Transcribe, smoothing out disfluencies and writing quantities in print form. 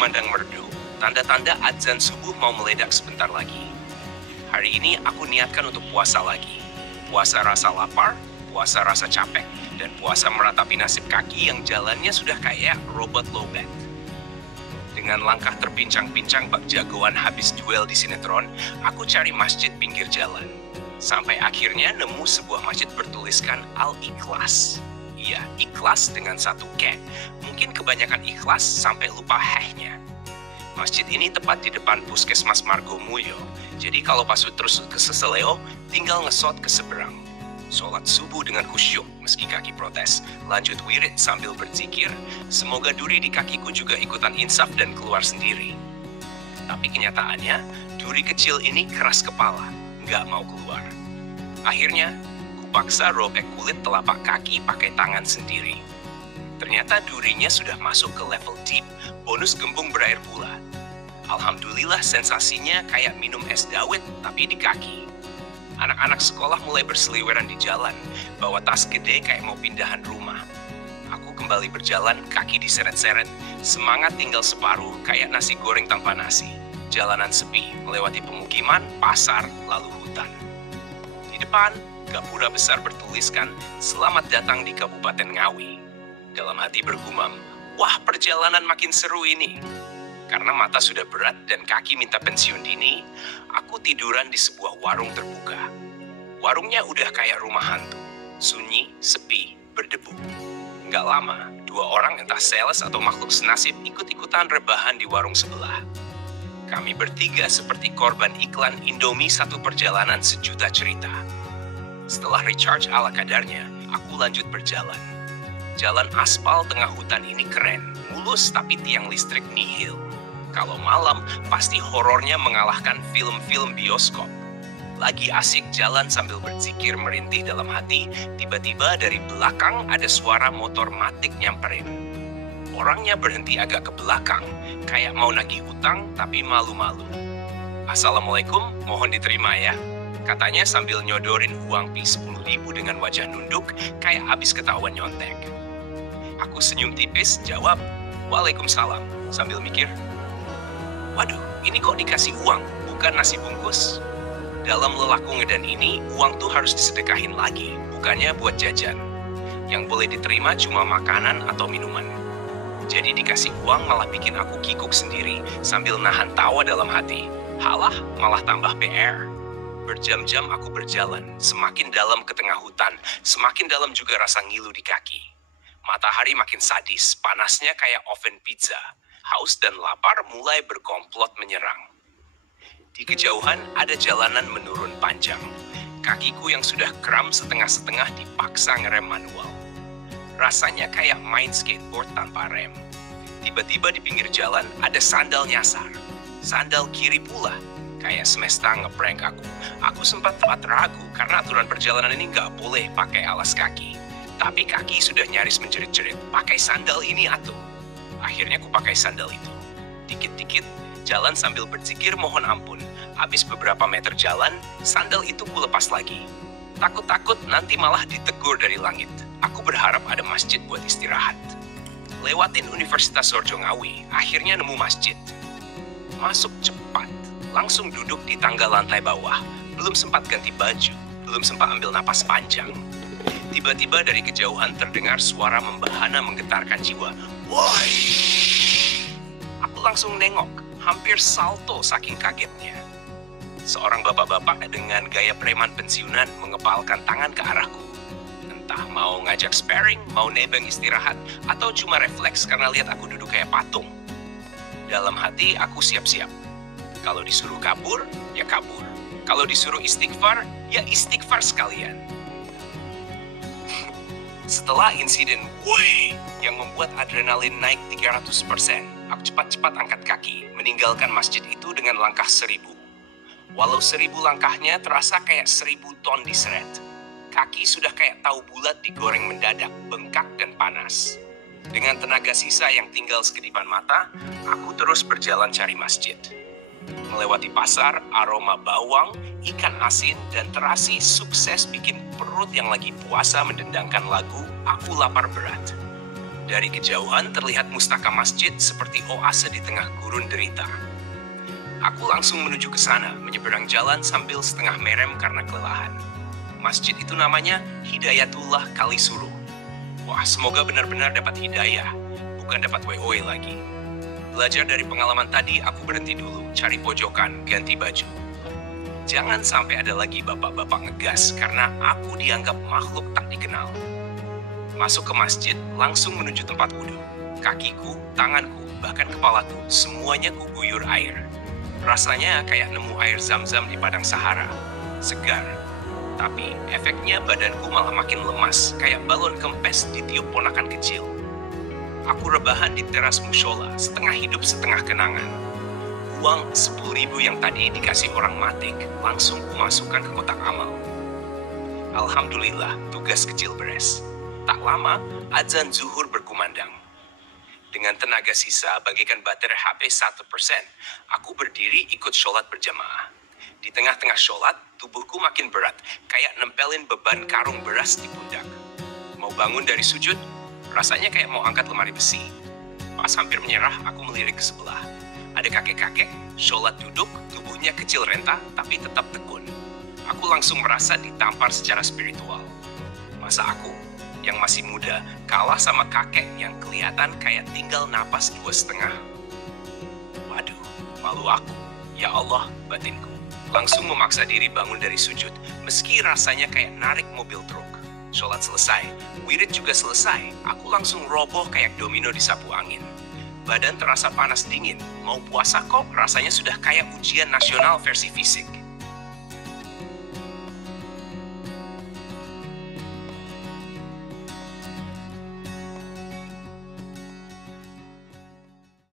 berkumandang merdu, tanda-tanda adzan subuh mau meledak sebentar lagi. Hari ini aku niatkan untuk puasa lagi. Puasa rasa lapar, puasa rasa capek, dan puasa meratapi nasib kaki yang jalannya sudah kayak robot low back. Dengan langkah terpincang-pincang bak jagoan habis duel di sinetron, aku cari masjid pinggir jalan. Sampai akhirnya nemu sebuah masjid bertuliskan Al-Ikhlas. Iya, ikhlas dengan satu K. Mungkin kebanyakan ikhlas sampai lupa hehnya. Masjid ini tepat di depan Puskesmas Margomulyo. Jadi kalau pas terus ke Seseleo, tinggal ngesot ke seberang. Sholat subuh dengan khusyuk meski kaki protes. Lanjut wirid sambil berzikir. Semoga duri di kakiku juga ikutan insaf dan keluar sendiri. Tapi kenyataannya, duri kecil ini keras kepala, nggak mau keluar. Akhirnya, kupaksa robek kulit telapak kaki pakai tangan sendiri. Ternyata durinya sudah masuk ke level deep, bonus gembung berair pula. Alhamdulillah sensasinya kayak minum es dawet tapi di kaki. Anak-anak sekolah mulai berseliweran di jalan, bawa tas gede kayak mau pindahan rumah. Aku kembali berjalan, kaki diseret-seret, semangat tinggal separuh kayak nasi goreng tanpa nasi. Jalanan sepi, melewati pemukiman, pasar, lalu hutan. Di depan, gapura besar bertuliskan, "Selamat datang di Kabupaten Ngawi." Dalam hati bergumam, wah perjalanan makin seru ini. Karena mata sudah berat dan kaki minta pensiun dini, aku tiduran di sebuah warung terbuka. Warungnya udah kayak rumah hantu, sunyi, sepi, berdebu. Nggak lama, dua orang entah sales atau makhluk senasib ikut-ikutan rebahan di warung sebelah. Kami bertiga seperti korban iklan Indomie satu perjalanan sejuta cerita. Setelah recharge ala kadarnya, aku lanjut berjalan. Jalan aspal tengah hutan ini keren, mulus tapi tiang listrik nihil. Kalau malam, pasti horornya mengalahkan film-film bioskop. Lagi asik jalan sambil berzikir merintih dalam hati, tiba-tiba dari belakang ada suara motor matic nyamperin. Orangnya berhenti agak ke belakang, kayak mau nagih utang tapi malu-malu. "Assalamualaikum, mohon diterima ya," katanya sambil nyodorin uang P10.000 dengan wajah nunduk, kayak abis ketahuan nyontek. Aku senyum tipis, jawab, "Waalaikumsalam," sambil mikir, waduh, ini kok dikasih uang, bukan nasi bungkus? Dalam lelaku ngedan ini, uang tuh harus disedekahin lagi, bukannya buat jajan. Yang boleh diterima cuma makanan atau minuman. Jadi dikasih uang malah bikin aku kikuk sendiri, sambil nahan tawa dalam hati. Halah, malah tambah PR. Berjam-jam aku berjalan, semakin dalam ke tengah hutan, semakin dalam juga rasa ngilu di kaki. Matahari makin sadis, panasnya kayak oven pizza. Haus dan lapar mulai berkomplot menyerang. Di kejauhan ada jalanan menurun panjang. Kakiku yang sudah kram setengah-setengah dipaksa ngerem manual. Rasanya kayak main skateboard tanpa rem. Tiba-tiba di pinggir jalan ada sandal nyasar. Sandal kiri pula. Kayak semesta ngeprank aku. Aku sempat ragu karena aturan perjalanan ini nggak boleh pakai alas kaki. Tapi kaki sudah nyaris menjerit-jerit. Pakai sandal ini atuh. Akhirnya aku pakai sandal itu. Dikit-dikit, jalan sambil berzikir mohon ampun. Habis beberapa meter jalan, sandal itu ku lepas lagi. Takut-takut nanti malah ditegur dari langit. Aku berharap ada masjid buat istirahat. Lewatin Universitas Sorjo Ngawi, akhirnya nemu masjid. Masuk cepat, langsung duduk di tangga lantai bawah. Belum sempat ganti baju, belum sempat ambil napas panjang. Tiba-tiba dari kejauhan terdengar suara membahana menggetarkan jiwa. Woi! Aku langsung nengok, hampir salto saking kagetnya. Seorang bapak-bapak dengan gaya preman pensiunan mengepalkan tangan ke arahku. Entah mau ngajak sparring, mau nebeng istirahat, atau cuma refleks karena lihat aku duduk kayak patung. Dalam hati aku siap-siap. Kalau disuruh kabur, ya kabur. Kalau disuruh istighfar, ya istighfar sekalian. Setelah insiden woi yang membuat adrenalin naik 300%, aku cepat-cepat angkat kaki, meninggalkan masjid itu dengan langkah 1000. Walau 1000 langkahnya terasa kayak 1000 ton diseret. Kaki sudah kayak tahu bulat digoreng mendadak, bengkak dan panas. Dengan tenaga sisa yang tinggal sekedipan mata, aku terus berjalan cari masjid. Melewati pasar, aroma bawang, ikan asin, dan terasi sukses bikin perut yang lagi puasa mendendangkan lagu Aku Lapar Berat. Dari kejauhan terlihat mustaka masjid seperti oase di tengah gurun derita. Aku langsung menuju ke sana, menyeberang jalan sambil setengah merem karena kelelahan. Masjid itu namanya Hidayatullah Kalisuru. Wah, semoga benar-benar dapat hidayah, bukan dapat WOE lagi. Belajar dari pengalaman tadi, aku berhenti dulu, cari pojokan, ganti baju. Jangan sampai ada lagi bapak-bapak ngegas karena aku dianggap makhluk tak dikenal. Masuk ke masjid, langsung menuju tempat wudhu. Kakiku, tanganku, bahkan kepalaku, semuanya kuguyur air. Rasanya kayak nemu air zam-zam di padang Sahara. Segar. Tapi efeknya badanku malah makin lemas, kayak balon kempes ditiup ponakan kecil. Aku rebahan di teras mushola, setengah hidup setengah kenangan. Uang 10.000 yang tadi dikasih orang matik, langsung kumasukkan ke kotak amal. Alhamdulillah, tugas kecil beres. Tak lama, azan zuhur berkumandang. Dengan tenaga sisa, bagaikan baterai HP 1%, aku berdiri ikut sholat berjamaah. Di tengah-tengah sholat, tubuhku makin berat, kayak nempelin beban karung beras di pundak. Mau bangun dari sujud, rasanya kayak mau angkat lemari besi. Pas hampir menyerah, aku melirik ke sebelah. Ada kakek-kakek, sholat duduk, tubuhnya kecil renta, tapi tetap tekun. Aku langsung merasa ditampar secara spiritual. Masa aku, yang masih muda, kalah sama kakek yang kelihatan kayak tinggal napas 2,5. Waduh, malu aku. Ya Allah, batinku. Langsung memaksa diri bangun dari sujud, meski rasanya kayak narik mobil truk. Sholat selesai, wirid juga selesai. Aku langsung roboh kayak domino disapu angin. Badan terasa panas dingin. Mau puasa kok, rasanya sudah kayak ujian nasional versi fisik.